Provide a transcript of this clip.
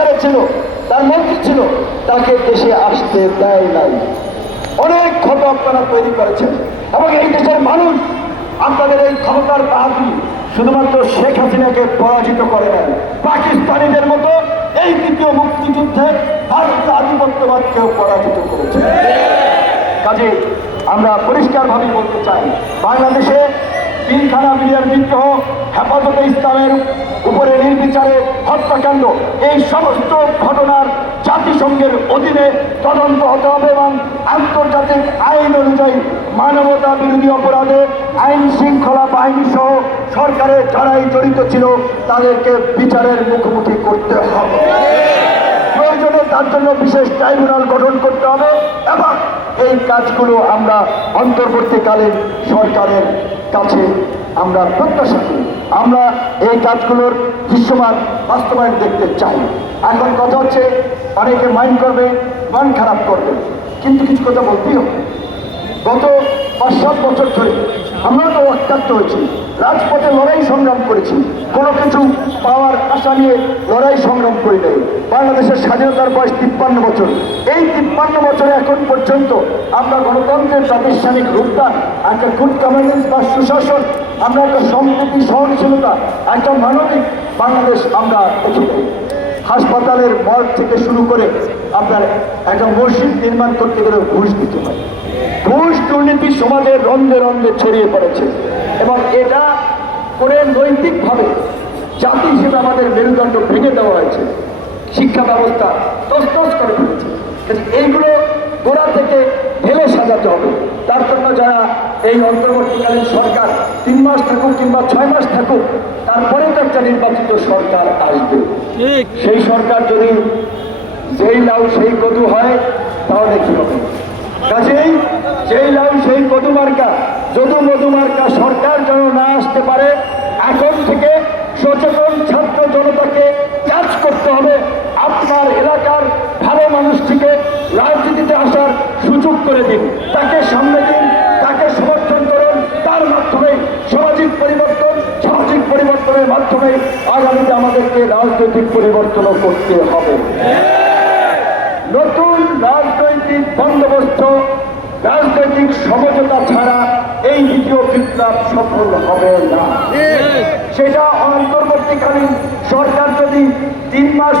সরকারে ছিল, তার মন্ত্রী ছিল, তাকে দেশে আসতে দেয় নাই। অনেক ক্ষত আপনারা তৈরি করেছেন এবং এই দেশের মানুষ আপনাদের এই ক্ষমতার বাহাদুরি শুধুমাত্র শেখ হাসিনাকে পরাজিত করে নেন, পাকিস্তানিদের মতো এই দ্বিতীয় মুক্তিযুদ্ধে ভারতের আধিপত্যবাদকেও পরাজিত করেছে। কাজে আমরা পরিষ্কারভাবে বলতে চাই, বাংলাদেশে পিলখানা মিলিয়ার বিদ্রোহ, হেফাজতে ইসলামের উপরে নির্বিচারে হত্যাকাণ্ড, এই সমস্ত ঘটনার জাতিসংঘের অধীনে তদন্ত হতে হবে এবং আন্তর্জাতিক আইন অনুযায়ী মানবতা বিরোধী অপরাধে আইন শৃঙ্খলা বাহিনী সহ সরকারের যারাই জড়িত ছিল তাদেরকে বিচারের মুখোমুখি করতে হবে। প্রয়োজনে তার জন্য বিশেষ ট্রাইব্যুনাল গঠন করতে হবে এবং এই কাজগুলো আমরা অন্তর্বর্তীকালীন সরকারের কাছে আমরা প্রত্যাশা করি। আমরা এই কাজগুলোর দৃশ্যমান বাস্তবায়ন দেখতে চাই। এখন কথা হচ্ছে, অনেকে মাইন্ড করবে, মন খারাপ করবে, কিন্তু কিছু কথা বলতেই হবে। গত ৫-৭ বছর ধরে আমরা তো অত্যাক্ত হয়েছি, রাজপথে লড়াই সংগ্রাম করেছি, কোনো কিছু পাওয়ার আশা নিয়ে লড়াই সংগ্রাম করি নাই। বাংলাদেশের স্বাধীনতার বয়স ৫৩ বছর। এই ৫৩ বছরে এখন পর্যন্ত আমরা গণতন্ত্রের প্রাতিষ্ঠানিক রূপদান, একটা গুড গভর্নেন্স বা সুশাসন, আমরা একটা সম্প্রীতি, সহনশীলতা, একটা মানবিক বাংলাদেশ আমরা দেখি। হাসপাতালের মর্গ থেকে শুরু করে আপনার একটা মসজিদ নির্মাণ করতে গেলে ঘুষ দিতে হয়। ঘুষ দুর্নীতি সমাজের রন্ধে রন্ধে ছড়িয়ে পড়েছে এবং এটা করে নৈতিকভাবে জাতি হিসেবে আমাদের মেরুদণ্ড ভেঙে দেওয়া হয়েছে। শিক্ষা ব্যবস্থা তছনছ করে ফেলেছে। এইগুলো গোড়া থেকে ঢেলে সাজাতে হবে। তার জন্য যারা এই অন্তর্বর্তীকালীন সরকার ৩ মাস থাকুক কিংবা ৬ মাস থাকুক, তারপরে তো একটা নির্বাচিত সরকার আসবে। সেই সরকার যদি যেই লাউ সেই কদু হয় তাহলে কি হবে? কাজেই যেই লাউ সেই কদু মার্কা, যদু মধু মার্কা সরকার যেন না আসতে পারে, এখন থেকে সচেতন ছাত্র জনতাকে কাজ করতে হবে। আপনার এলাকার ভালো মানুষটিকে রাজনীতিতে আসার সুযোগ করে দিন, তাকে সামনে দিন, তাকে সমর্থন করুন। তার মাধ্যমে সামাজিক পরিবর্তনের মাধ্যমে আগামীতে আমাদেরকে রাজনৈতিক পরিবর্তনও করতে হবে। নতুন রাজনৈতিক বন্দোবস্ত, রাজনৈতিক সমঝোতা ছাড়া এই দ্বিতীয় বিপ্লব সফল হবে না। সেটা অন্তর্বর্তীকালীন সরকার যদি 3 মাস